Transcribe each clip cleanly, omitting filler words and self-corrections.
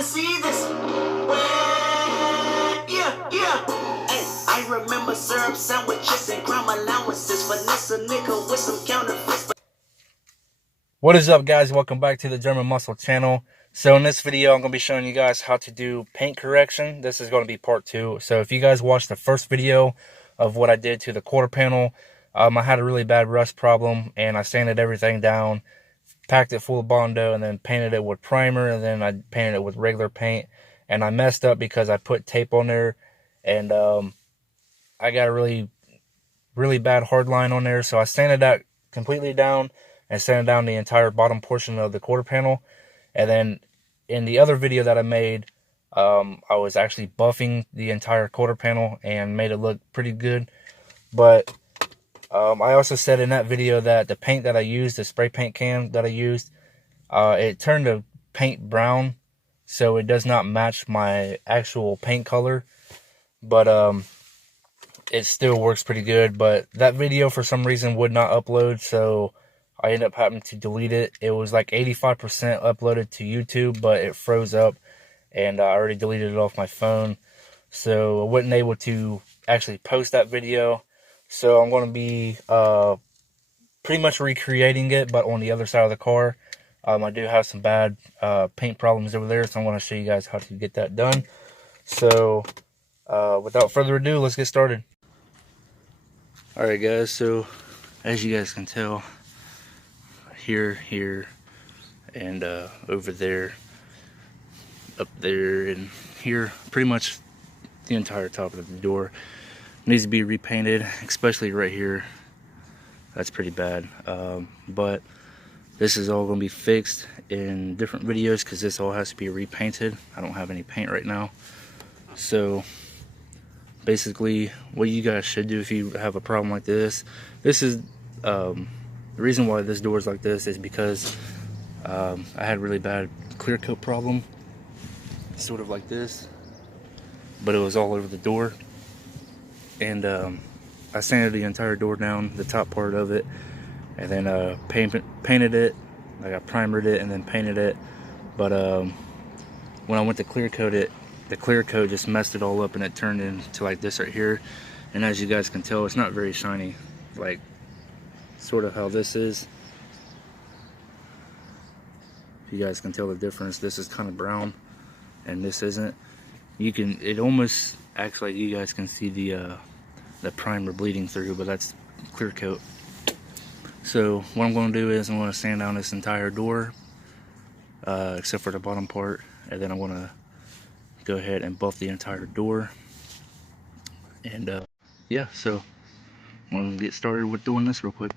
wanna see this. Yeah. Hey, I remember syrup sandwiches and crime allowances. Finesse a nigga with some counterfeits. What is up, guys? Welcome back to the German Muscle channel. So in this video, I'm going to be showing you guys how to do paint correction. This is going to be part 2. So if you guys watched the first video of what I did to the quarter panel, I had a really bad rust problem, and I sanded everything down, packed it full of Bondo, and then painted it with primer, and then I painted it with regular paint. And I messed up because I put tape on there, and I got a really bad hard line on there, so I sanded that completely down and sanded down the entire bottom portion of the quarter panel. And then in the other video that I made, I was actually buffing the entire quarter panel and made it look pretty good. But I also said in that video that the paint that I used, the spray paint can that I used, it turned the paint brown, so it does not match my actual paint color. But it still works pretty good. But that video for some reason would not upload, so I ended up having to delete it. It was like 85% uploaded to YouTube, but it froze up, and I already deleted it off my phone, so I wasn't able to actually post that video. So I'm going to be pretty much recreating it, but on the other side of the car. I do have some bad paint problems over there, so I'm going to show you guys how to get that done. So without further ado, let's get started. Alright guys, so as you guys can tell, here, and over there, up there, and here, pretty much the entire top of the door needs to be repainted, especially right here. That's pretty bad. But this is all going to be fixed in different videos because this all has to be repainted. I don't have any paint right now. So basically what you guys should do if you have a problem like this is the reason why this door is like this is because I had a really bad clear coat problem, sort of like this, but it was all over the door. And I sanded the entire door down, the top part of it, and then painted it. Like I primered it and then painted it. But when I went to clear coat it, the clear coat just messed it all up, and it turned into like this right here. And as you guys can tell, it's not very shiny, like sort of how this is. You guys can tell the difference. This is kind of brown and this isn't. It almost acts like you guys can see the primer bleeding through, but that's clear coat. So what I'm going to do is I'm going to sand down this entire door, except for the bottom part, and then I'm going to go ahead and buff the entire door. And yeah, so I'm going to get started with doing this real quick.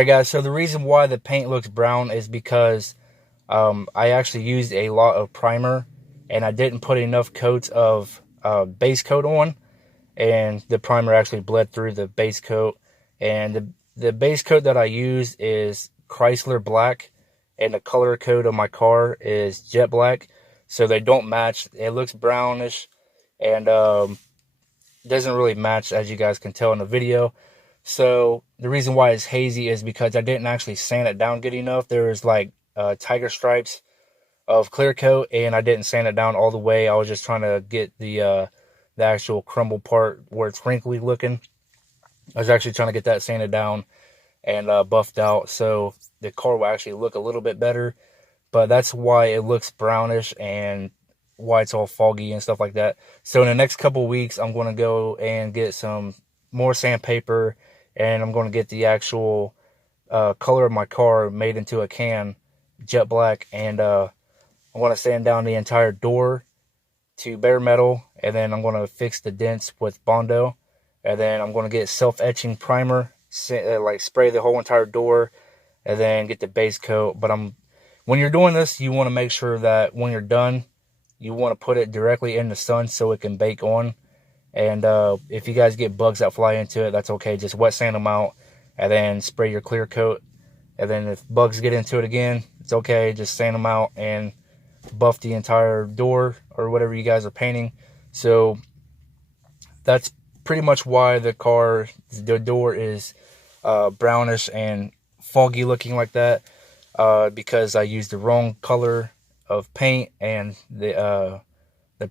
Alright guys, so the reason why the paint looks brown is because I actually used a lot of primer and I didn't put enough coats of base coat on, and the primer actually bled through the base coat. And the base coat that I used is Chrysler Black, and the color code of my car is Jet Black, so they don't match. It looks brownish and doesn't really match, as you guys can tell in the video. So the reason why it's hazy is because I didn't actually sand it down good enough. There was like tiger stripes of clear coat, and I didn't sand it down all the way. I was just trying to get the actual crumble part where it's wrinkly looking. I was actually trying to get that sanded down and buffed out so the car will actually look a little bit better. But that's why it looks brownish and why it's all foggy and stuff like that. So in the next couple weeks, I'm going to go and get some more sandpaper, and I'm going to get the actual color of my car made into a can, jet black, and I want to sand down the entire door to bare metal, and then I'm going to fix the dents with Bondo, and then I'm going to get self-etching primer, like spray the whole entire door, and then get the base coat. But when you're doing this, you want to make sure that when you're done, you want to put it directly in the sun so it can bake on. And if you guys get bugs that fly into it, that's okay. Just wet sand them out and then spray your clear coat. And then if bugs get into it again, it's okay. Just sand them out and buff the entire door or whatever you guys are painting. So that's pretty much why the door is brownish and foggy looking like that, because I used the wrong color of paint, and the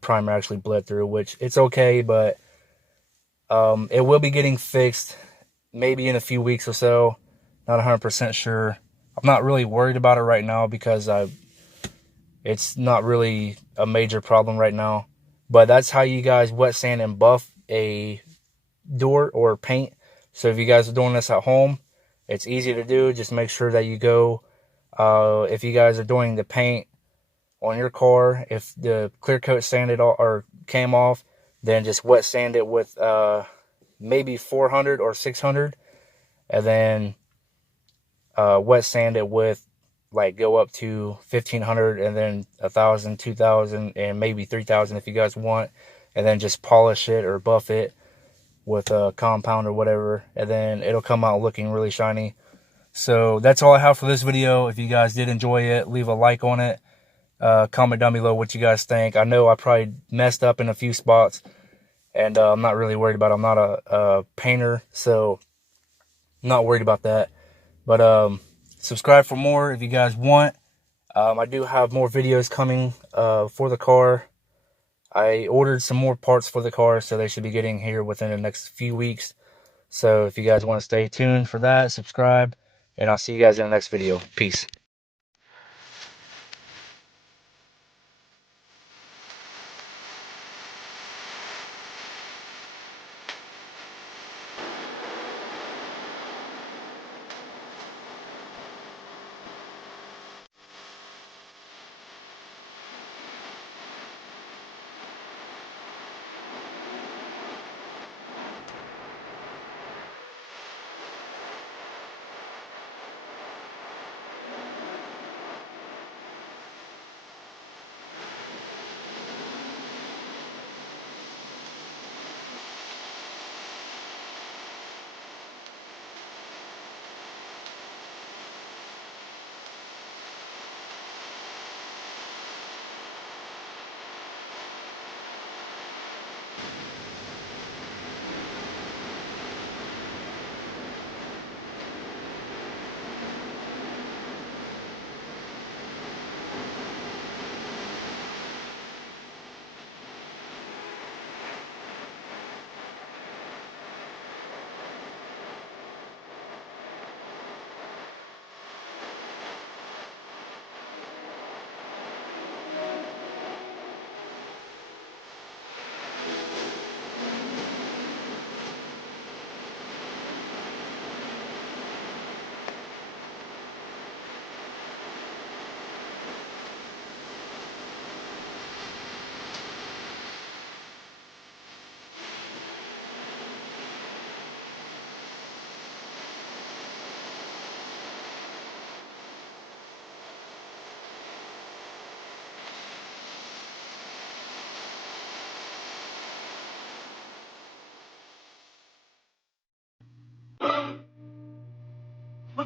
primer actually bled through, which it's okay, but it will be getting fixed maybe in a few weeks or so. Not 100% sure. I'm not really worried about it right now because it's not really a major problem right now. But that's how you guys wet sand and buff a door or paint. So if you guys are doing this at home, it's easy to do. Just make sure that you go, if you guys are doing the paint on your car, if the clear coat sanded or came off, then just wet sand it with maybe 400 or 600, and then wet sand it with, like, go up to 1500, and then 1000, 2000, and maybe 3000 if you guys want, and then just polish it or buff it with a compound or whatever, and then it'll come out looking really shiny. So that's all I have for this video. If you guys did enjoy it, leave a like on it. Comment down below what you guys think. I know I probably messed up in a few spots, and I'm not really worried about it. I'm not a painter, so I'm not worried about that. But subscribe for more if you guys want. I do have more videos coming for the car. I ordered some more parts for the car, so they should be getting here within the next few weeks. So if you guys want to stay tuned for that, subscribe, and I'll see you guys in the next video. Peace.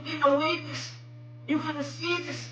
You gotta see this.